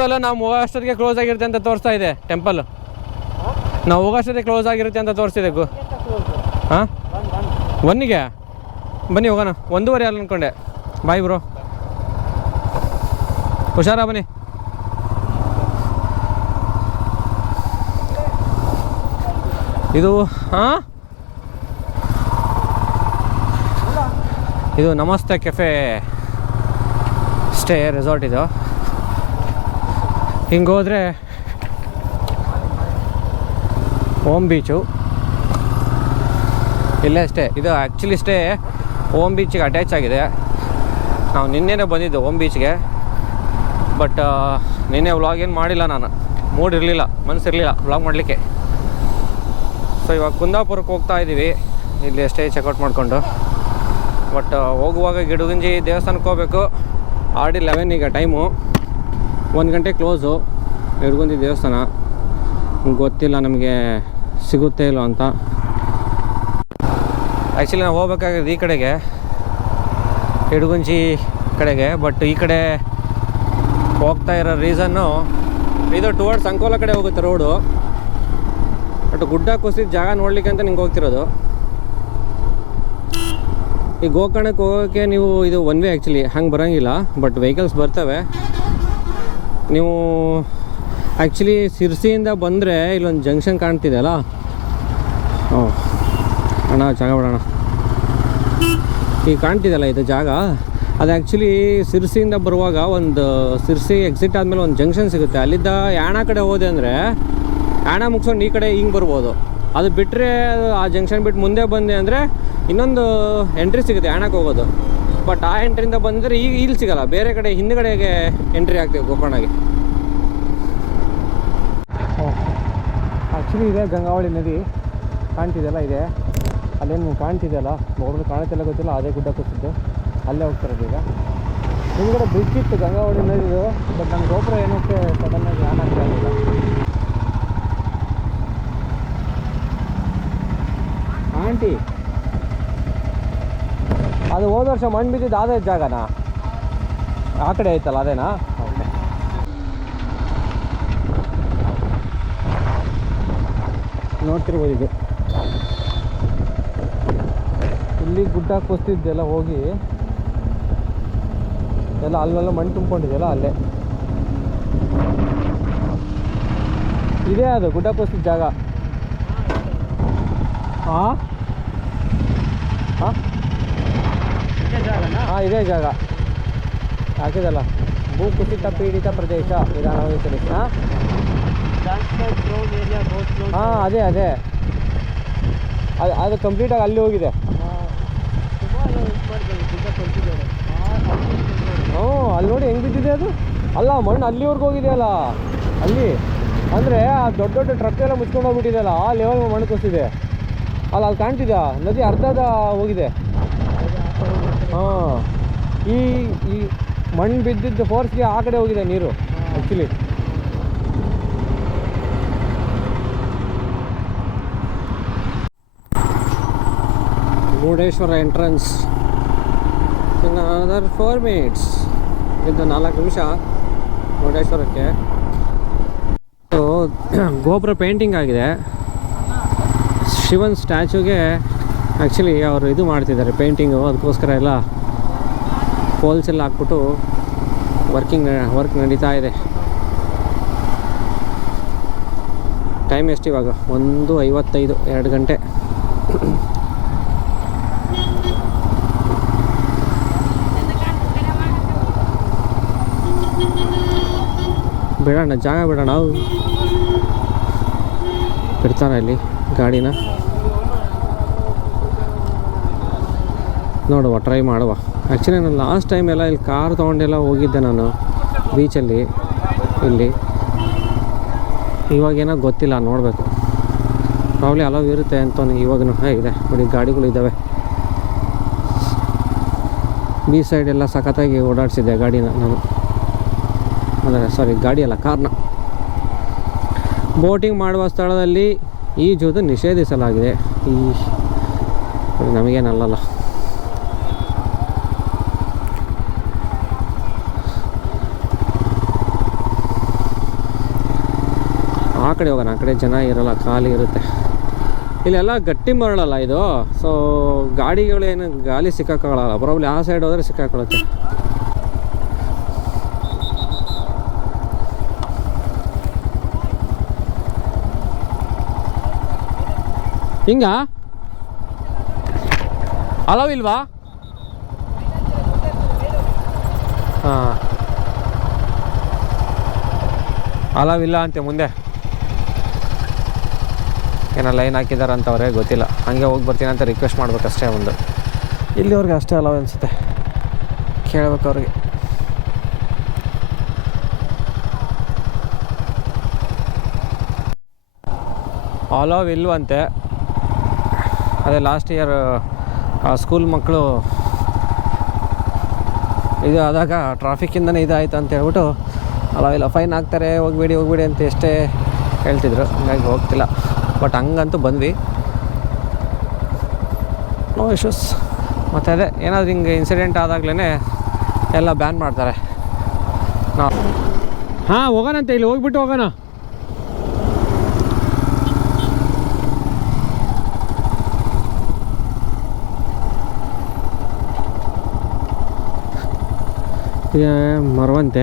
Google ನಾವು ಹೋಗೋಷ್ಟೊತ್ತಿಗೆ close ಆಗಿರುತ್ತೆ ಅಂತ ತೋರಿಸ್ತಾ ಇದೆ ಟೆಂಪಲ್. ನಾವು ಹೋಗೋಷ್ಟೊತ್ತಿಗೆ ಕ್ಲೋಸ್ ಆಗಿರುತ್ತೆ ಅಂತ ತೋರಿಸ್ತಿದೆ ಹಾಂ 1ಗೆ ಬನ್ನಿ ಹೋಗೋಣ. 1:15 ಅಲ್ಲ ಅಂದ್ಕೊಂಡೆ. ಬಾಯ್ ಬ್ರೋ, ಹುಷಾರ ಬನ್ನಿ. ಇದು ಹಾಂ ಇದು ನಮಸ್ತೆ ಕೆಫೆ ಸ್ಟೇ ರೆಸಾರ್ಟ್. ಇದು ಹಿಂಗೆ ಹೋದರೆ ಓಮ್ ಬೀಚು ಇಲ್ಲೇ ಸ್ಟೇ. ಇದು ಆ್ಯಕ್ಚುಲಿ ಸ್ಟೇ ಓಮ್ ಬೀಚಿಗೆ ಅಟ್ಯಾಚ್ ಆಗಿದೆ. ನಾವು ನಿನ್ನೆನೇ ಬಂದಿದ್ದು ಓಮ್ ಬೀಚ್ಗೆ. ಬಟ್ ನಿನ್ನೆ ವ್ಲಾಗ್ ಏನು ಮಾಡಿಲ್ಲ, ನಾನು ಮೂಡ್ ಇರಲಿಲ್ಲ, ಮನಸ್ಸಿರಲಿಲ್ಲ ವ್ಲಾಗ್ ಮಾಡಲಿಕ್ಕೆ. ಸೊ ಇವಾಗ ಕುಂದಾಪುರಕ್ಕೆ ಹೋಗ್ತಾ ಇದ್ದೀವಿ, ಇಲ್ಲಿ ಸ್ಟೇ ಚೆಕ್ಔಟ್ ಮಾಡಿಕೊಂಡು. ಬಟ್ ಹೋಗುವಾಗ ಗಿಡಗುಂಜಿ ದೇವಸ್ಥಾನಕ್ಕೆ ಹೋಗಬೇಕು. ಆಲ್ರೆಡಿ 11 ಈಗ ಟೈಮು. 1 ಗಂಟೆ ಕ್ಲೋಸು ಗಿಡಗುಂಜಿ ದೇವಸ್ಥಾನ. ಗೊತ್ತಿಲ್ಲ ನಮಗೆ ಸಿಗುತ್ತೆ ಇಲ್ಲೋ ಅಂತ. ಆ್ಯಕ್ಚುಲಿ ನಾವು ಹೋಗ್ಬೇಕಾಗಿದ್ದು ಈ ಕಡೆಗೆ, ಗಿಡಗುಂಜಿ ಕಡೆಗೆ. ಬಟ್ ಈ ಕಡೆ ಹೋಗ್ತಾ ಇರೋ ರೀಸನ್ನು ಇದು ಟುವರ್ಡ್ಸ್ ಅಂಕೋಲ ಕಡೆ ಹೋಗುತ್ತೆ ರೋಡು. ಬಟ್ ಗುಡ್ಡ ಕುಸಿದ ಜಾಗ ನೋಡ್ಲಿಕ್ಕೆ ಅಂತ ನಿಂಗೆ ಹೋಗ್ತಿರೋದು. ಈ ಗೋಕರ್ಣಕ್ಕೆ ಹೋಗೋಕ್ಕೆ ನೀವು ಇದು 1 ವೇ ಆ್ಯಕ್ಚುಲಿ, ಹಂಗೆ ಬರೋಂಗಿಲ್ಲ. ಬಟ್ ವೆಹಿಕಲ್ಸ್ ಬರ್ತವೆ. ನೀವು ಆ್ಯಕ್ಚುಲಿ ಸಿರ್ಸಿಯಿಂದ ಬಂದರೆ ಇಲ್ಲೊಂದು ಜಂಕ್ಷನ್ ಕಾಣ್ತಿದೆಯಲ್ಲ, ಅಣ್ಣ ಜಾಗ ಬಿಡೋಣ, ಈಗ ಕಾಣ್ತಿದೆಯಲ್ಲ ಇದು ಜಾಗ. ಅದು ಆ್ಯಕ್ಚುಲಿ ಸಿರ್ಸಿಯಿಂದ ಬರುವಾಗ ಒಂದು ಸಿರ್ಸಿ ಎಕ್ಸಿಟ್ ಆದಮೇಲೆ ಒಂದು ಜಂಕ್ಷನ್ ಸಿಗುತ್ತೆ. ಅಲ್ಲಿದ್ದ ಯಾಣ ಕಡೆ ಹೋದೆ ಅಂದರೆ ಯಾಣ ಮುಗಿಸ್ಕೊಂಡು ಈ ಕಡೆ ಹಿಂಗೆ ಬರ್ಬೋದು. ಅದು ಬಿಟ್ಟರೆ ಆ ಜಂಕ್ಷನ್ ಬಿಟ್ಟು ಮುಂದೆ ಬಂದೆ ಅಂದರೆ ಇನ್ನೊಂದು ಎಂಟ್ರಿ ಸಿಗುತ್ತೆ ಯಾಣಕ್ಕೆ ಹೋಗೋದು. ಬಟ್ ಆ ಎಂಟ್ರಿಯಿಂದ ಬಂದರೆ ಈಗ ಇಲ್ಲಿ ಸಿಗೋಲ್ಲ, ಬೇರೆ ಕಡೆ ಹಿಂದುಗಡೆಗೆ ಎಂಟ್ರಿ ಆಗ್ತೀವಿ ಗೋಕರ್ಣಗೆ. ಆ್ಯಕ್ಚುಲಿ ಇದೆ ಗಂಗಾವಳಿ ನದಿ ಕಾಣ್ತಿದೆಯಲ್ಲ, ಇದೆ ಅಲ್ಲೇನು ಕಾಣ್ತಿದೆಯಲ್ಲ, ನೋಡಿದ್ರೆ ಕಾಣ್ತಿಲ್ಲ ಗೊತ್ತಿಲ್ಲ. ಅದೇ ಗುಡ್ಡ ಕುಸಿದ್ದು ಅಲ್ಲೇ ಹೋಗ್ತಿರೋದು. ಈಗ ಹಿಂದ್ಗಡೆ ಬ್ರಿಡ್ಜ್ ಇತ್ತು ಗಂಗಾವಳಿ ನದಿದು. ಬಟ್ ನನ್ನ ಗೋಪುರ ಏನಕ್ಕೆ ಸಡನ್ನಾಗಿ ಆನ್ ಆಗ್ತಾ ಇರಲಿಲ್ಲ. ಆಂಟಿ ಅದು ಹೋದ ವರ್ಷ ಮಣ್ಣು ಬಿದ್ದಿದ್ದು ಅದೇ ಜಾಗನಾ? ಆ ಕಡೆ ಐತಲ್ಲ ಅದೇನಾ? ಓಕೆ. ನೋಡ್ತಿರ್ಬೋದು ಇದು ಇಲ್ಲಿ ಗುಡ್ಡ ಕುಸ್ತಿದ್ದೆಲ್ಲ ಹೋಗಿ ಎಲ್ಲ ಅಲ್ಲೆಲ್ಲ ಮಣ್ಣು ತುಂಬ್ಕೊಂಡಿದೆಯಲ್ಲ ಅಲ್ಲೇ ಇದೆ ಅದು ಗುಡ್ಡ ಕುಸ್ತಿದ್ದ ಜಾಗ. ಹಾಂ ಹಾಂ ಇದೇ ಜಾಗ ಹಾಕಿದಲ್ಲ, ಭೂ ಕುಸಿತ ಪೀಡಿತ ಪ್ರದೇಶ ವಿಧಾನವಾಗಿ ತಿಳಿಸಿ. ಹಾಂ ಅದೇ ಅದು ಅದು ಕಂಪ್ಲೀಟಾಗಿ ಅಲ್ಲಿ ಹೋಗಿದೆ. ಹ್ಞೂ ಅಲ್ಲಿ ನೋಡಿ ಹೆಂಗೆ ಬಿದ್ದಿದೆ ಅದು. ಅಲ್ಲ ಮಣ್ಣು ಅಲ್ಲಿವರೆಗೂ ಹೋಗಿದೆಯಲ್ಲ, ಅಲ್ಲಿ ಅಂದರೆ ಆ ದೊಡ್ಡ ದೊಡ್ಡ ಟ್ರಕ್ ಎಲ್ಲ ಮುಚ್ಕೊಂಡು ಹೋಗ್ಬಿಟ್ಟಿದೆಯಲ್ಲ, ಆ ಲೆವೆಲ್ ಮಣ್ಣು ಕುಸಿದೆ. ಅಲ್ಲಿ ಕಾಣ್ತಿದ್ಯಾ ನದಿ ಅರ್ಧದ ಹೋಗಿದೆ. ಹಾಂ ಈ ಮಣ್ಣು ಬಿದ್ದಿದ್ದು ಫೋರ್ಸ್ಗೆ ಆ ಕಡೆ ಹೋಗಿದೆ ನೀರು ಆ್ಯಕ್ಚುಲಿ. ಮುರುಡೇಶ್ವರ ಎಂಟ್ರೆನ್ಸ್ ಇನ್ನು ಅದರ್ 4 minutes. ಇದು 4 ನಿಮಿಷ ಮುರುಡೇಶ್ವರಕ್ಕೆ. ಸೊ ಗೋಪುರ ಪೇಂಟಿಂಗ್ ಆಗಿದೆ. ಶಿವನ್ ಸ್ಟ್ಯಾಚುಗೆ ಆ್ಯಕ್ಚುಲಿ ಅವರು ಇದು ಮಾಡ್ತಿದ್ದಾರೆ ಪೇಂಟಿಂಗು. ಅದಕ್ಕೋಸ್ಕರ ಎಲ್ಲ ಪೋಲ್ಸ್ ಎಲ್ಲ ಹಾಕ್ಬಿಟ್ಟು ವರ್ಕ್ ನಡೀತಾ ಇದೆ. ಟೈಮ್ ಎಷ್ಟು ಇವಾಗ? 1:55, 2 ಗಂಟೆ. ಬಿಡೋಣ, ಜಾಗ ಬಿಡೋಣ. ಬಿಡ್ತಾರ ಇಲ್ಲಿ ಗಾಡಿನ? ನೋಡುವ, ಟ್ರೈ ಮಾಡುವ. ಆ್ಯಕ್ಚುಲಿ ನಾನು ಲಾಸ್ಟ್ ಟೈಮ್ ಎಲ್ಲ ಇಲ್ಲಿ ಕಾರ್ ತೊಗೊಂಡೆಲ್ಲ ಹೋಗಿದ್ದೆ ನಾನು ಬೀಚಲ್ಲಿ. ಇಲ್ಲಿ ಇವಾಗೇನೋ ಗೊತ್ತಿಲ್ಲ, ನೋಡಬೇಕು. ಪ್ರಾಬ್ಲಿ ಅಲವ್ ಇರುತ್ತೆ ಅಂತ ಇವಾಗೂ ಇದೆ ನೋಡಿ, ಗಾಡಿಗಳಿದ್ದಾವೆ. ಬೀಚ್ ಸೈಡ್ ಎಲ್ಲ ಸಖತ್ತಾಗಿ ಓಡಾಡಿಸಿದ್ದೆ ಗಾಡಿನ ನಾನು. ಅಂದರೆ ಸಾರಿ, ಗಾಡಿ ಅಲ್ಲ, ಕಾರ್ನ. ಬೋಟಿಂಗ್ ಮಾಡುವ ಸ್ಥಳದಲ್ಲಿ ಈಜುವುದು ನಿಷೇಧಿಸಲಾಗಿದೆ. ನಮಗೇನಲ್ಲ. ಕಡೆ ಹೋಗೋಣ, ಆ ಕಡೆ ಜನ ಇರೋಲ್ಲ, ಖಾಲಿ ಇರುತ್ತೆ. ಇಲ್ಲೆಲ್ಲ ಗಟ್ಟಿ ಮರಳಲ್ಲ ಇದು, ಸೊ ಗಾಡಿಗಳೇನು ಗಾಲಿ ಸಿಕ್ಕಾಕೊಳ್ಳಲ್ಲ. ಪ್ರಾಬ್ಲಿ ಆ ಸೈಡ್ ಹೋದರೆ ಸಿಕ್ಕಾಕೊಳ್ಳುತ್ತೆ. ಹಿಂಗ ಅಲವ್ ಇಲ್ವಾ? ಹಾಂ, ಅಲವ್ ಇಲ್ಲ ಅಂತೆ ಮುಂದೆ. ಏನೋ ಲೈನ್ ಹಾಕಿದ್ದಾರೆ ಅಂತವ್ರೆ, ಗೊತ್ತಿಲ್ಲ. ಹಂಗೆ ಹೋಗಿ ಬರ್ತೀನಿ ಅಂತ ರಿಕ್ವೆಸ್ಟ್ ಮಾಡ್ಬೇಕಷ್ಟೇ. ಒಂದು ಇಲ್ಲಿವ್ರಿಗೆ ಅಷ್ಟೇ ಅಲವ್ ಅನಿಸುತ್ತೆ, ಕೇಳ್ಬೇಕು ಅವ್ರಿಗೆ. ಅಲವ್ ಇಲ್ವಂತೆ. ಅದೇ ಲಾಸ್ಟ್ ಇಯರ್ ಸ್ಕೂಲ್ ಮಕ್ಕಳು ಇದು ಆದಾಗ ಟ್ರಾಫಿಕ್ಕಿಂದನೇ ಇದಾಯ್ತು ಅಂತ ಹೇಳ್ಬಿಟ್ಟು ಅಲ್ಲ ಫೈನ್ ಹಾಕ್ತಾರೆ, ಹೋಗ್ಬೇಡಿ ಅಂತ ಎಷ್ಟೇ ಹೇಳ್ತಿದ್ರು. ಹಂಗಾಗಿ ಹೋಗ್ತಿಲ್ಲ. ಬಟ್ ಹಂಗಂತೂ ಬಂದ್ವಿ, ನೋ ಇಶ್ಯೂಸ್. ಮತ್ತು ಅದೇ ಏನಾದರೂ ಹಿಂಗೆ ಇನ್ಸಿಡೆಂಟ್ ಆದಾಗಲೇ ಎಲ್ಲ ಬ್ಯಾನ್ ಮಾಡ್ತಾರೆ. ಹಾಂ, ಹೋಗೋಣಂತೆ, ಇಲ್ಲಿ ಹೋಗ್ಬಿಟ್ಟು ಹೋಗೋಣ. ಮರವಂತೆ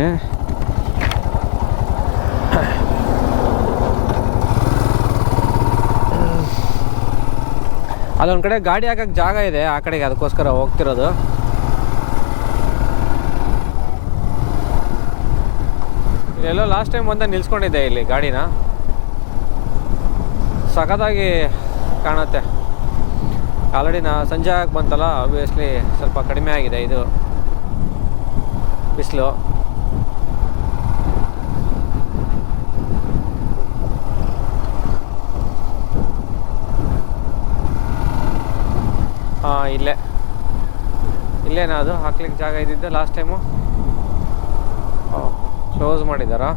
ಅಲ್ಲೊಂದು ಕಡೆ ಗಾಡಿ ಹಾಕಕ್ಕೆ ಜಾಗ ಇದೆ, ಆ ಕಡೆಗೆ ಅದಕ್ಕೋಸ್ಕರ ಹೋಗ್ತಿರೋದು. ಇಲ್ಲೆಲ್ಲೋ ಲಾಸ್ಟ್ ಟೈಮ್ ಬಂದ ನಿಲ್ಸ್ಕೊಂಡಿದ್ದೆ ಇಲ್ಲಿ ಗಾಡಿನ, ಸಖತ್ತಾಗಿ ಕಾಣುತ್ತೆ. ಆಲ್ರೆಡಿ ಸಂಜೆ ಆಗಿ ಬಂತಲ್ಲ, ಆಬ್ವಿಯಸ್ಲಿ ಸ್ವಲ್ಪ ಕಡಿಮೆ ಆಗಿದೆ ಇದು ಬಿಸಿಲು. ಹಾಂ, ಇಲ್ಲೇನಾ ಅದು ಹಾಕ್ಲಿಕ್ಕೆ ಜಾಗ ಇದ್ದಿದ್ದೆ ಲಾಸ್ಟ್ ಟೈಮು. ಕ್ಲೋಸ್ ಮಾಡಿದ್ದಾರಾ?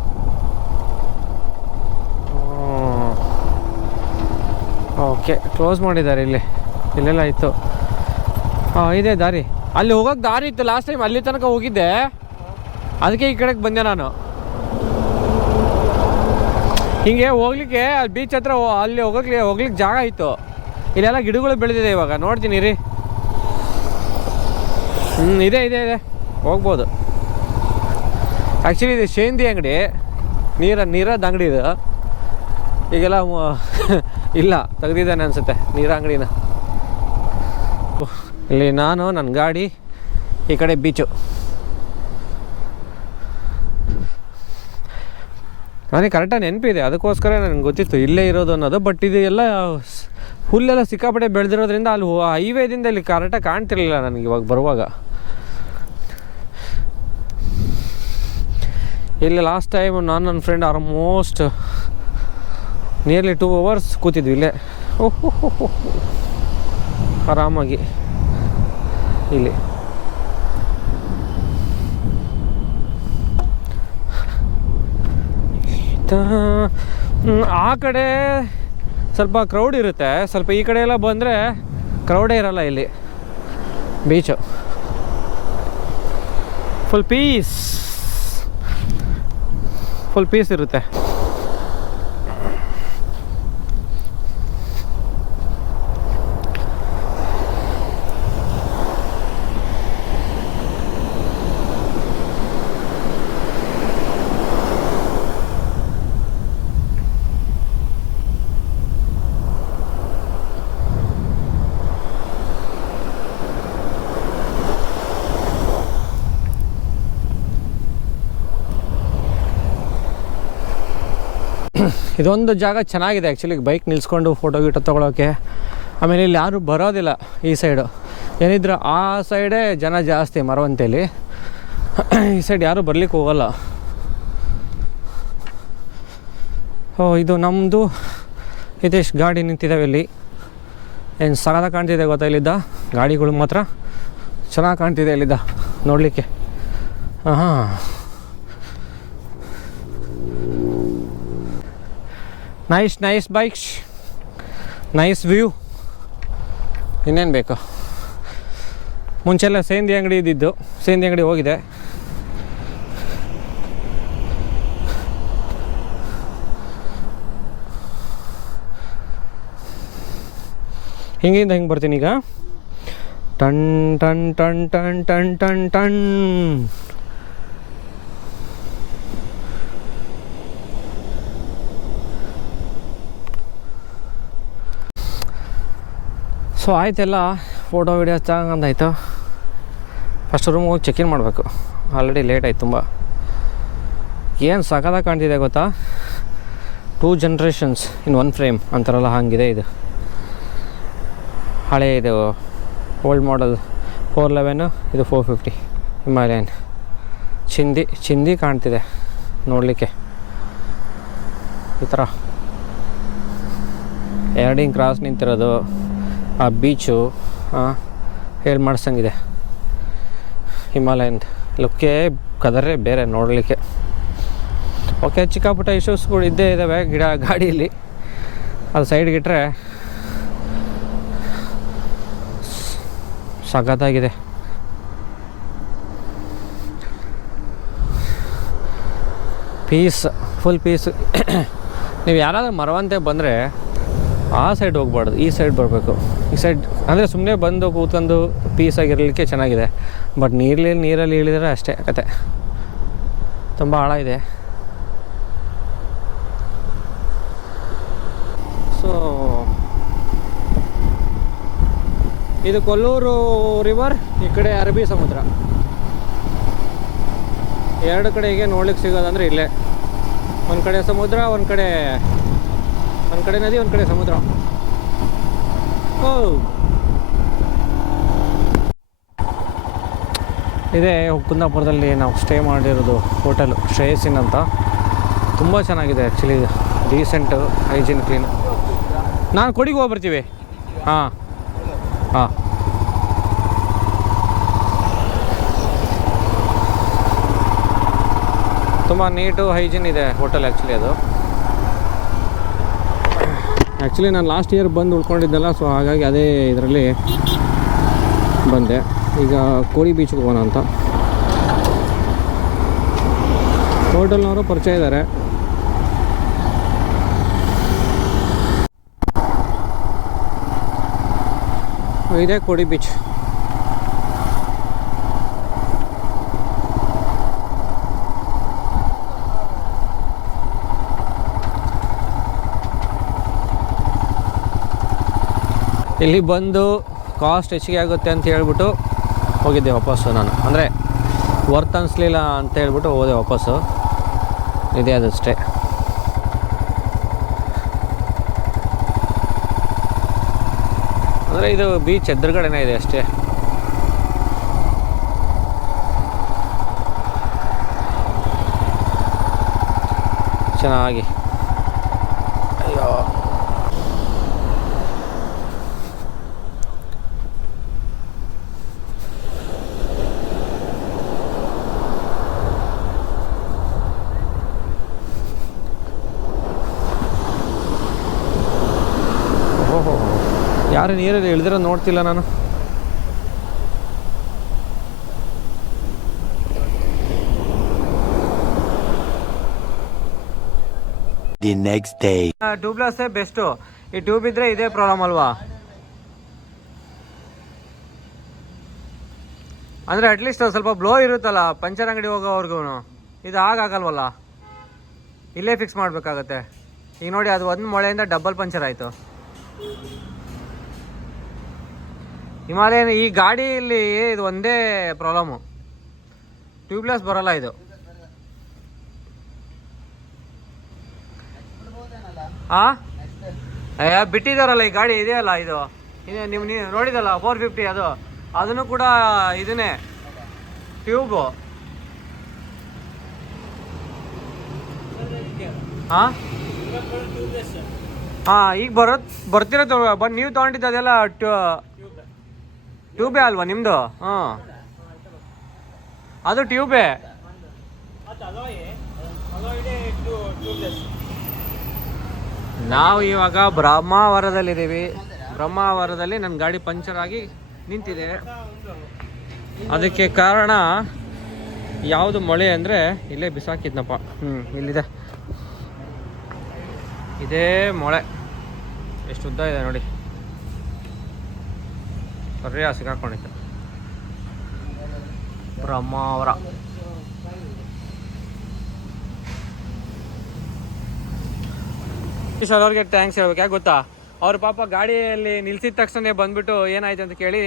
ಓಕೆ, ಕ್ಲೋಸ್ ಮಾಡಿದ್ದಾರೆ. ಇಲ್ಲೆಲ್ಲ ಇತ್ತು. ಹಾಂ, ಇದೆ ದಾರಿ. ಅಲ್ಲಿ ಹೋಗೋಕ್ಕೆ ದಾರಿ ಇತ್ತು ಲಾಸ್ಟ್ ಟೈಮ್, ಅಲ್ಲಿ ತನಕ ಹೋಗಿದ್ದೆ. ಅದಕ್ಕೆ ಈ ಕಡೆಗೆ ಬಂದೆ ನಾನು. ಹಿಂಗೆ ಹೋಗ್ಲಿಕ್ಕೆ ಅಲ್ಲಿ ಬೀಚ್ ಹತ್ರ ಅಲ್ಲಿ ಹೋಗ್ಲಿಕ್ಕೆ ಜಾಗ ಇತ್ತು. ಇಲ್ಲೆಲ್ಲ ಗಿಡಗಳು ಬೆಳೆದಿದೆ ಇವಾಗ, ನೋಡ್ತೀನಿ ರೀ. ಇದೆ ಹೋಗ್ಬೋದು. ಆ್ಯಕ್ಚುಲಿ ಇದು ಶೇಂದಿ ಅಂಗಡಿ, ನೀರದ ಅಂಗಡಿ ಇದು. ಈಗೆಲ್ಲ ಇಲ್ಲ, ತೆಗ್ದಿದ್ದಾನೆ ಅನಿಸುತ್ತೆ ನೀರ ಅಂಗಡಿನ. ಇಲ್ಲಿ ನಾನು, ನನ್ನ ಗಾಡಿ, ಈ ಕಡೆ ಬೀಚು. ನನಗೆ ಕರೆಕ್ಟಾಗಿ ನೆನಪಿದೆ, ಅದಕ್ಕೋಸ್ಕರ ನನಗೆ ಗೊತ್ತಿತ್ತು ಇಲ್ಲೇ ಇರೋದು ಅನ್ನೋದು. ಬಟ್ ಇದು ಎಲ್ಲ ಹುಲ್ಲೆಲ್ಲ ಸಿಕ್ಕಾಪಟ್ಟೆ ಬೆಳೆದಿರೋದ್ರಿಂದ ಅಲ್ಲಿ ಹೈವೇದಿಂದ ಇಲ್ಲಿ ಕರೆಕ್ಟಾಗಿ ಕಾಣ್ತಿರ್ಲಿಲ್ಲ ನನಗೆ ಇವಾಗ ಬರುವಾಗ. ಇಲ್ಲಿ ಲಾಸ್ಟ್ ಟೈಮ್ ನಾನು ನನ್ನ ಫ್ರೆಂಡ್ ಆಲ್ಮೋಸ್ಟ್ ನಿಯರ್ಲಿ 2 hours ಕೂತಿದ್ವಿ ಇಲ್ಲೇ. ಓಹೋ, ಆರಾಮಾಗಿ ಇಲ್ಲಿ. ಆ ಕಡೆ ಸ್ವಲ್ಪ ಕ್ರೌಡ್ ಇರುತ್ತೆ, ಸ್ವಲ್ಪ ಈ ಕಡೆ ಎಲ್ಲ ಬಂದರೆ ಕ್ರೌಡೇ ಇರಲ್ಲ. ಇಲ್ಲಿ ಬೀಚು ಫುಲ್ ಪೀಸ್ ಇರುತ್ತೆ. ಇದೊಂದು ಜಾಗ ಚೆನ್ನಾಗಿದೆ ಆ್ಯಕ್ಚುಲಿ, ಬೈಕ್ ನಿಲ್ಸ್ಕೊಂಡು ಫೋಟೋ ಗೀಟೋ ತೊಗೊಳೋಕ್ಕೆ. ಆಮೇಲೆ ಇಲ್ಲಿ ಯಾರೂ ಬರೋದಿಲ್ಲ ಈ ಸೈಡು. ಏನಿದ್ರು ಆ ಸೈಡೇ ಜನ ಜಾಸ್ತಿ ಮರವಂತೆಯಲ್ಲಿ, ಈ ಸೈಡ್ ಯಾರೂ ಬರ್ಲಿಕ್ಕೆ ಹೋಗಲ್ಲ. ಇದು ನಮ್ಮದು ಇದೆಷ್ಟು ಗಾಡಿ ನಿಂತಿದ್ದಾವೆ ಇಲ್ಲಿ. ಏನು ಸಗದ ಕಾಣ್ತಿದೆ ಗೊತ್ತಾ ಇಲ್ಲಿದ್ದ ಗಾಡಿಗಳು, ಮಾತ್ರ ಚೆನ್ನಾಗಿ ಕಾಣ್ತಿದೆ ಇಲ್ಲಿದ್ದ ನೋಡಲಿಕ್ಕೆ. ಹಾಂ, ನೈಸ್ ಬೈಕ್ಸ್, ನೈಸ್ ವ್ಯೂ. ಇನ್ನೇನು ಬೇಕು? ಮುಂಚೆಲ್ಲ ಸೇಂದಿ ಅಂಗಡಿ ಇದ್ದಿದ್ದು, ಸೇಂದಿ ಅಂಗಡಿ ಹೋಗಿದೆ. ಹಿಂಗಿಂದ ಹಿಂಗೆ ಬರ್ತೀನಿ ಈಗ. ಟನ್ ಟನ್ ಟನ್ ಟನ್ ಟನ್ ಟನ್ ಟನ್. ಸೊ ಆಯ್ತೆಲ್ಲ ಫೋಟೋ ವೀಡಿಯೋ ಚೆನ್ನಾಗಂದಾಯ್ತು. ಫಸ್ಟ್ ರೂಮ್ ಹೋಗಿ ಚೆಕ್ ಇನ್ ಮಾಡಬೇಕು. ಆಲ್ರೆಡಿ ಲೇಟ್ ಆಯ್ತು ತುಂಬ. ಏನು ಸಖತ್ತಾಗಿ ಕಾಣ್ತಿದೆ ಗೊತ್ತಾ, 2 ಜನರೇಷನ್ಸ್ ಇನ್ 1 ಫ್ರೇಮ್ ಅಂತಾರಲ್ಲ ಹಾಗಿದೆ ಇದು. ಹಳೆ ಇದು ಓಲ್ಡ್ ಮಾಡೆಲ್ 411, ಇದು 450 ಹಿಮಾಲಯನ್. ಚಿಂದಿ ಕಾಣ್ತಿದೆ ನೋಡಲಿಕ್ಕೆ. ಈ ಥರ ಎರಡಿಂಗ್ ಕ್ರಾಸ್ ನಿಂತಿರೋದು, ಆ ಬೀಚು ಹೇಳಿ ಮಾಡಿಸಂಗಿದೆ. ಹಿಮಾಲಯನ್ ಲುಕ್ಕೇ ಕದರೇ ಬೇರೆ ನೋಡಲಿಕ್ಕೆ. ಓಕೆ, ಚಿಕ್ಕ ಪುಟ್ಟ ಇಶ್ಯೂಸ್ಗಳು ಇದ್ದೇ ಇದ್ದಾವೆ ಗಾಡಿಯಲ್ಲಿ. ಅದು ಸೈಡ್ಗಿಟ್ರೆ ಸಖತ್ತಾಗಿದೆ. Peace, full peace. ನೀವು ಯಾರಾದರೂ ಮರವಂತೆ ಬಂದರೆ ಆ ಸೈಡ್ ಹೋಗ್ಬಾರ್ದು, ಈ ಸೈಡ್ ಬರಬೇಕು. ಈ ಸೈಡ್ ಅಂದರೆ ಸುಮ್ಮನೆ ಬಂದು ಕೂತ್ಕೊಂಡು ಪೀಸಾಗಿರಲಿಕ್ಕೆ ಚೆನ್ನಾಗಿದೆ. ಬಟ್ ನೀರಲ್ಲಿ ಇಳಿದ್ರೆ ಅಷ್ಟೇ ಕತೆ. ತುಂಬ ಆಳ ಇದೆ. ಸೊ ಇದು ಕೊಲ್ಲೂರು ರಿವರ್, ಈ ಕಡೆ ಅರಬ್ಬಿ ಸಮುದ್ರ. ಎರಡು ಕಡೆಗೆ ನೋಡ್ಲಿಕ್ಕೆ ಸಿಗೋದಂದರೆ ಇಲ್ಲೇ. ಒಂದು ಕಡೆ ಸಮುದ್ರ, ಒಂದು ಕಡೆ ನದಿ, ಒಂದು ಕಡೆ ಸಮುದ್ರ. ಓ, ಇದೇ ಕುಂದಾಪುರದಲ್ಲಿ ನಾವು ಸ್ಟೇ ಮಾಡಿರೋದು ಹೋಟೆಲು ಶ್ರೇಯಸ್ಸಿನ್ ಅಂತ. ತುಂಬ ಚೆನ್ನಾಗಿದೆ ಆ್ಯಕ್ಚುಲಿ. Decent, hygiene, clean. ನಾನು ಕೊಡಿಗೆ ಹೋಗಿ ಬರ್ತೀವಿ. ಹಾಂ, ತುಂಬ ನೀಟು, ಹೈಜೀನ್ ಇದೆ ಹೋಟೆಲ್ ಆ್ಯಕ್ಚುಲಿ. ಅದು ಆ್ಯಕ್ಚುಲಿ ನಾನು ಲಾಸ್ಟ್ ಇಯರ್ ಬಂದು ಉಳ್ಕೊಂಡಿದ್ದೆಲ್ಲ, ಸೊ ಹಾಗಾಗಿ ಅದೇ ಇದರಲ್ಲಿ ಬಂದೆ. ಈಗ ಕೋಡಿ ಬೀಚ್ಗೆ ಹೋಗೋಣ ಅಂತ. ಹೋಟೆಲ್ನವರು ಪರಿಚಯ ಇದ್ದಾರೆ. ಇದೇ ಕೋಡಿ ಬೀಚ್. ಇಲ್ಲಿ ಬಂದು ಕಾಸ್ಟ್ ಹೆಚ್ಚಿಗೆ ಆಗುತ್ತೆ ಅಂತ ಹೇಳ್ಬಿಟ್ಟು ಹೋಗಿದ್ದೆ ವಾಪಸ್ಸು ನಾನು. ಅಂದರೆ ವರ್ತ್ ಅನಿಸ್ಲಿಲ್ಲ ಅಂತ ಹೇಳ್ಬಿಟ್ಟು ಹೋದೆ ವಾಪಸ್ಸು. ಇದೇ ಅದಷ್ಟೇ. ಅಂದರೆ ಇದು ಬೀಚ್ ಎದುರುಗಡೆನೇ ಇದೆ ಅಷ್ಟೇ. ಚೆನ್ನಾಗಿ. ಅಯ್ಯೋ, ಯಾರು ನೀರಲ್ಲಿ ಇಳಿದಿರೋ ನೋಡ್ತಿಲ್ಲ ನಾನು. The next day. ಟ್ಯೂಬ್ಲೆಸ್ಸೇ ಬೆಸ್ಟು. ಈ ಟ್ಯೂಬ್ ಇದ್ರೆ ಇದೇ ಪ್ರಾಬ್ಲಮ್ ಅಲ್ವಾ? ಅಂದರೆ ಅಟ್ಲೀಸ್ಟ್ ಸ್ವಲ್ಪ ಬ್ಲೋ ಇರುತ್ತಲ್ಲ ಪಂಚರ್ ಅಂಗಡಿ ಹೋಗೋವರೆಗೂ. ಇದು ಆಗಲ್ವಲ್ಲ, ಇಲ್ಲೇ ಫಿಕ್ಸ್ ಮಾಡಬೇಕಾಗತ್ತೆ. ಈಗ ನೋಡಿ, ಅದು ಒಂದು ಮೊಳೆಯಿಂದ ಡಬಲ್ ಪಂಚರ್ ಆಯಿತು. ಹಿಮಾಲಯನ್ ಈ ಗಾಡಿಯಲ್ಲಿ ಇದು ಒಂದೇ ಪ್ರಾಬ್ಲಮ್ಮು, ಟ್ಯೂಬ್ಲೆಸ್ ಬರೋಲ್ಲ ಇದು. ಬಿಟ್ಟಿದಾರಲ್ಲ ಈ ಗಾಡಿ, ಇದೆಯಲ್ಲ ಇದು ನೀವು ನೋಡಿದಲ್ಲ 450, ಅದನ್ನು ಕೂಡ ಇದನ್ನೇ ಟ್ಯೂಬು. ಈಗ ಬರ್ತಿರೋದು ನೀವು ತೊಗೊಂಡಿದ್ದು ಅದೆಲ್ಲ ಟ್ಯೂಬೇ ಅಲ್ವಾ ನಿಮ್ಮದು? ಅದು ಟ್ಯೂಬೇ. ನಾವು ಇವಾಗ ಬ್ರಹ್ಮಾವರದಲ್ಲಿದ್ದೀವಿ. ಬ್ರಹ್ಮಾವರದಲ್ಲಿ ನನ್ನ ಗಾಡಿ ಪಂಚರ್ ಆಗಿ ನಿಂತಿದೆ. ಅದಕ್ಕೆ ಕಾರಣ ಯಾವುದು ಮೊಳೆ ಅಂದರೆ ಇಲ್ಲೇ ಬಿಸಾಕಿದ್ನಪ್ಪ. ಇಲ್ಲಿದೆ, ಇದೇ ಮೊಳೆ. ಎಷ್ಟು ಉದ್ದ ಇದೆ ನೋಡಿ. ಸರಿಯಾ ಸಿಗಾಕೊಂಡಿತ್ತು ಬ್ರಹ್ಮಾವರ. ಸರ್ ಅವ್ರಿಗೆ ಥ್ಯಾಂಕ್ಸ್ ಹೇಳ್ಬೇಕು. ಯಾಕೆ ಗೊತ್ತಾ, ಅವ್ರ ಪಾಪ ಗಾಡಿಯಲ್ಲಿ ನಿಲ್ಸಿದ ತಕ್ಷಣ ಬಂದ್ಬಿಟ್ಟು ಏನಾಯ್ತು ಅಂತ ಕೇಳಿ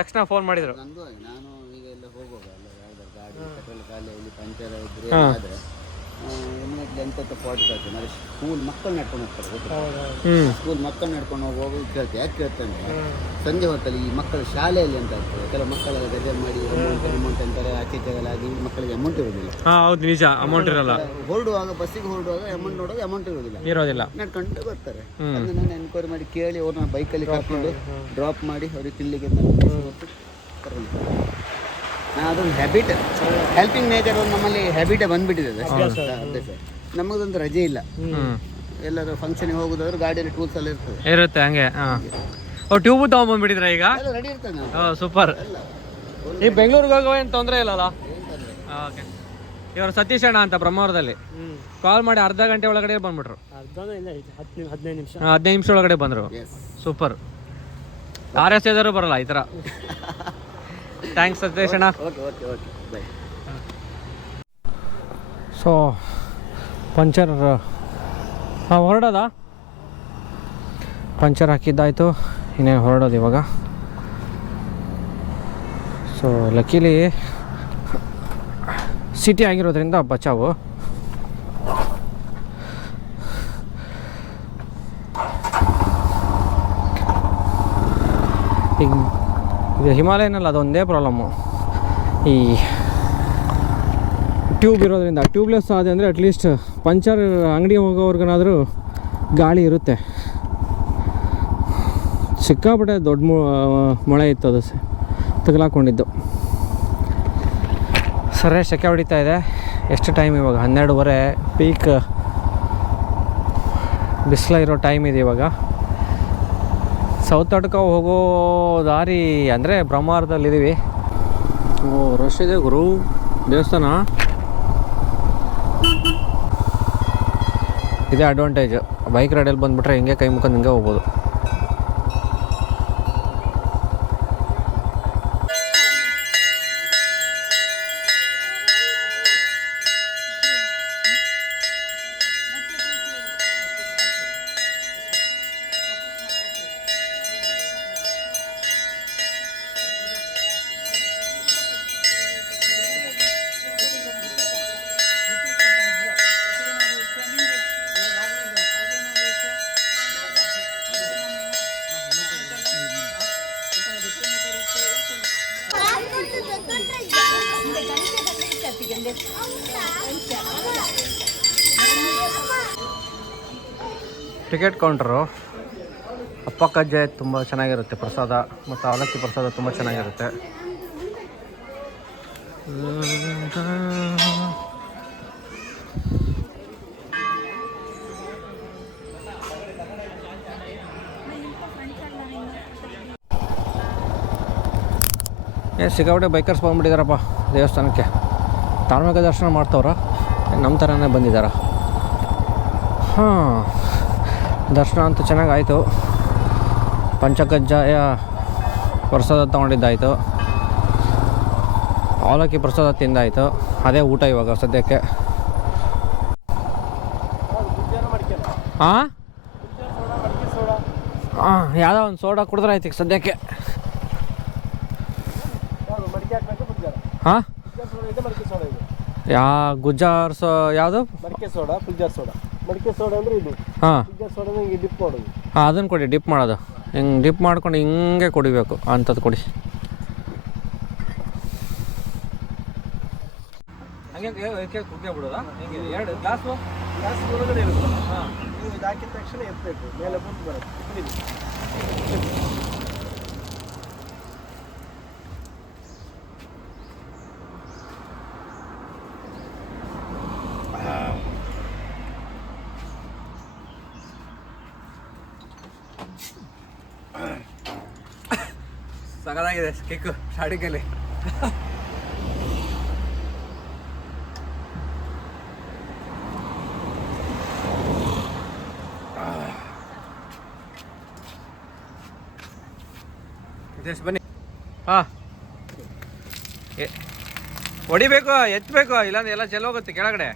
ತಕ್ಷಣ ಫೋನ್ ಮಾಡಿದ್ರು. ನಂದು ನಾನು ಈಗ ಎಲ್ಲ ಹೋಗುವಾಗ ಅಲ್ಲ ಯಾವ್ದಾದ್ರು ಗಾಡಿ ಪೆಟ್ರೋಲ್ ಖಾಲಿ ಇಲ್ಲಿ ಪಂಚರ್ ಇದ್ರೆ ಆದರೆ ಇಮಿಡಿಯೇಟ್ಲಿ ಎಂತ ಫಾಲ್ಟ್ ಕೇಳ್ತೇನೆ. ಅಂದರೆ ಸ್ಕೂಲ್ ಮಕ್ಕಳು ನಡ್ಕೊಂಡು ಹೋಗ್ತಾರೆ ಗೊತ್ತಾ, ಸ್ಕೂಲ್ ಮಕ್ಕಳು ನಡ್ಕೊಂಡು ಹೋಗುವಾಗ ಕೇಳ್ತೆ. ಯಾಕೆ ಕೇಳ್ತೇನೆ, ಸಂಜೆ ಹೊತ್ತಲ್ಲಿ ಈ ಮಕ್ಕಳ ಶಾಲೆಯಲ್ಲಿ ಅಂತ ಆಗ್ತದೆ, ಕೆಲವು ಮಕ್ಕಳೆಲ್ಲ ಗಜೆ ಮಾಡಿ ಅಮೌಂಟ್ ಅಂತಾರೆ, ಆಚೆಗೆಲ್ಲಾಗಿ ಮಕ್ಕಳಿಗೆ ಅಮೌಂಟ್ ಇರೋದಿಲ್ಲ. ಹೌದು ನಿಜ, ಅಮೌಂಟ್ ಇರಲ್ಲ. ಹೊರಡುವಾಗ ಬಸ್ಸಿಗೆ ಹೊರಡುವಾಗ ಅಮೌಂಟ್ ನೋಡುವಾಗ ಅಮೌಂಟ್ ಇರೋದಿಲ್ಲ, ನಡ್ಕೊಂಡು ಬರ್ತಾರೆ. ಅದನ್ನ ನಾನು ಎನ್ಕ್ವೈರಿ ಮಾಡಿ ಕೇಳಿ ಅವ್ರನ್ನ ಬೈಕಲ್ಲಿ ಕರ್ಕೊಂಡು ಡ್ರಾಪ್ ಮಾಡಿ ಅವ್ರಿಗೆ ತಿಲ್ಲಿಗೆ ಅದೊಂದು ಹ್ಯಾಬಿಟ್, ಹೆಲ್ಪಿಂಗ್ ನೇಚರ್ ಒಂದು ನಮ್ಮಲ್ಲಿ ಹ್ಯಾಬಿಟೇ ಬಂದ್ಬಿಟ್ಟಿದೆ. ನಮಗೊಂದು ರಜೆ ಇಲ್ಲ, ಎಲ್ಲರೂ ಫಂಕ್ಷನ್ಗೆ ಹೋಗೋದಾದ್ರೆ ಗಾಡಿಯಲ್ಲಿ ಟೂಲ್ಸ್ ಎಲ್ಲ ಇರುತ್ತೆ ಹಂಗೆ. ಟ್ಯೂಬ್ ತಗೊಂಡ್ಬಂದ್ಬಿಟ್ಟಿದ್ರ ಈಗ? ರೆಡಿ ಇರ್ತಾನೆ. ಸೂಪರ್. ಈ ಬೆಂಗಳೂರಿಗೆ ಹೋಗೋ ಏನು ತೊಂದರೆ ಇಲ್ಲಲ್ಲ? ಓಕೆ. ಇವರು ಸತೀಶ್ ಅಣ್ಣ ಅಂತ ಬ್ರಹ್ಮಾವರದಲ್ಲಿ ಕಾಲ್ ಮಾಡಿ ಅರ್ಧ ಗಂಟೆ ಒಳಗಡೆ ಬಂದ್ಬಿಟ್ರು. 15 ನಿಮಿಷ ಒಳಗಡೆ ಬಂದರು. ಸೂಪರ್. RS ಎದರು ಬರಲ್ಲ ಈ ಥರ. ಥ್ಯಾಂಕ್ಸ್ ಸತೀಶ್ ಅಣ್ಣ. ಸೊ ಪಂಚರ್ ಹೊರಡೋದಾ? ಪಂಚರ್ ಹಾಕಿದ್ದಾಯಿತು, ಇನ್ನೇನು ಹೊರಡೋದು ಇವಾಗ. ಸೊ ಲಕ್ಕಿಲಿ ಸಿಟಿ ಆಗಿರೋದ್ರಿಂದ ಬಚಾವು. ಈಗ ಇದು ಹಿಮಾಲಯನಲ್ಲಿ ಅದೊಂದೇ ಪ್ರಾಬ್ಲಮ್ಮು, ಈ ಟ್ಯೂಬ್ ಇರೋದ್ರಿಂದ. ಟ್ಯೂಬ್ಲೆಸ್ ಆದ ಅಂದರೆ ಅಟ್ಲೀಸ್ಟ್ ಪಂಚರ್ ಅಂಗಡಿ ಹೋಗೋವ್ರಿಗನಾದರೂ ಗಾಳಿ ಇರುತ್ತೆ. ಸಿಕ್ಕಾಪಟ್ಟೆ ದೊಡ್ಡ ಮಳೆ ಇತ್ತು, ಅದು ತಗಲಾಕೊಂಡಿದ್ದು. ಸರಿ ಸೆಕೆ ಹೊಡಿತಾ ಇದೆ. ಎಷ್ಟು ಟೈಮ್ ಇವಾಗ? 12:30. ಪೀಕ್ ಬಿಸಿಲಿರೋ ಟೈಮ್ ಇದೆ ಇವಾಗ. ಸೌತಡ್ಕ ಹೋಗೋ ದಾರಿ ಅಂದರೆ ಬ್ರಹ್ಮಾವರದಲ್ಲಿದ್ದೀವಿ. ರಶ್ ಇದೆ ಗುರು. ದೇವಸ್ಥಾನ ಇದೇ ಅಡ್ವಾಂಟೇಜ್. ಬೈಕ್ ರೈಡಲ್ಲಿ ಬಂದುಬಿಟ್ರೆ ಹಿಂಗೆ ಕೈ ಮುಖಂದು ಹಿಂಗೆ ಹೋಗ್ಬೋದು. ಟಿಕೆಟ್ ಕೌಂಟ್ರು ಅಪ್ಪ ಕಜ್ಜೆ ತುಂಬ ಚೆನ್ನಾಗಿರುತ್ತೆ. ಪ್ರಸಾದ ಮತ್ತು ಅವಲಕ್ಕಿ ಪ್ರಸಾದ ತುಂಬ ಚೆನ್ನಾಗಿರುತ್ತೆ. ಸಿಕ್ಕಾಪಟ್ಟೆ ಬೈಕರ್ಸ್ ಬಂದ್ಬಿಟ್ಟಿದ್ದಾರಪ್ಪ ದೇವಸ್ಥಾನಕ್ಕೆ. ಧಾರ್ಮಿಕ ದರ್ಶನ ಮಾಡ್ತವ್ರ, ನಮ್ಮ ಥರನೇ ಬಂದಿದ್ದಾರ. ದರ್ಶನ ಅಂತೂ ಚೆನ್ನಾಗಾಯಿತು. ಪಂಚಕಜ್ಜಾಯ ಪ್ರಸಾದ ತೊಗೊಂಡಿದ್ದಾಯಿತು, ಅವಲಕ್ಕಿ ಪ್ರಸಾದ ತಿಂದಾಯಿತು. ಅದೇ ಊಟ ಇವಾಗ ಸದ್ಯಕ್ಕೆ. ಯಾವುದೋ ಒಂದು ಸೋಡಾ ಕುಡಿದ್ರೆ ಆಯ್ತು ಈಗ ಸದ್ಯಕ್ಕೆ. ಗುಜ್ಜಾರ್ ಯಾವುದು? ಮಡಿಕೆ ಸೋಡಾ, ಗುಜ್ಜಾರ್ ಸೋಡಾ. ಮಡಿಕೆ ಸೋಡಾ ಅಂದರೆ ಇದು. ಗುಜ್ಜಾರ್ ಸೋಡಾ ಹಿಂಗೆ ಡಿಪ್ ಮಾಡೋದು. ಅದನ್ನು ಕೊಡಿ, ಡಿಪ್ ಮಾಡೋದು. ಹಿಂಗೆ ಡಿಪ್ ಮಾಡ್ಕೊಂಡು ಹಿಂಗೆ ಕುಡಿಬೇಕು ಅಂಥದ್ದು ಕೊಡಿ. ಹಂಗೆ ಕುಗ್ಗೇ ಬಿಡೋದಾ? ಹಿಂಗೆ 2 ಗ್ಲಾಸ್ ಒಳಗಡೆ ಇರುತ್ತೆ. ನೀವು ಇದು ಹಾಕಿದ ತಕ್ಷಣ ಎತ್ತಬೇಕು, ಮೇಲೆ ಬಂದು ಬರುತ್ತೆ. ಸಗದಾಗಿದೆ ಕಿಕ್ಕು ಸ್ಟಾರ್ಟಿಂಗಲ್ಲಿ. ಬನ್ನಿ. ಹಾಂ ಹೊಡಿಬೇಕು, ಎತ್ತಬೇಕು, ಇಲ್ಲಾಂದ್ರೆ ಎಲ್ಲ ಚೆಲ್ಲೋಗುತ್ತೆ ಕೆಳಗಡೆ.